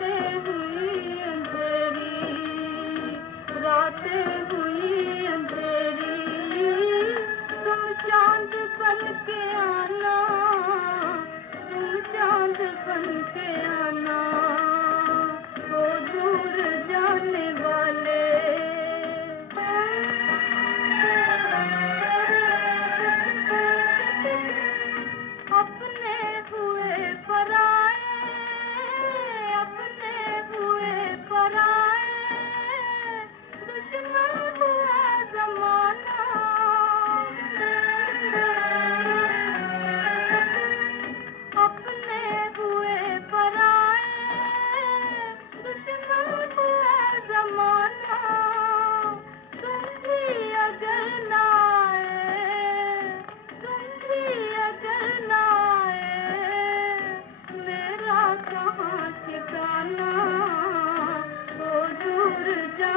Allah'ım.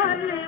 বলে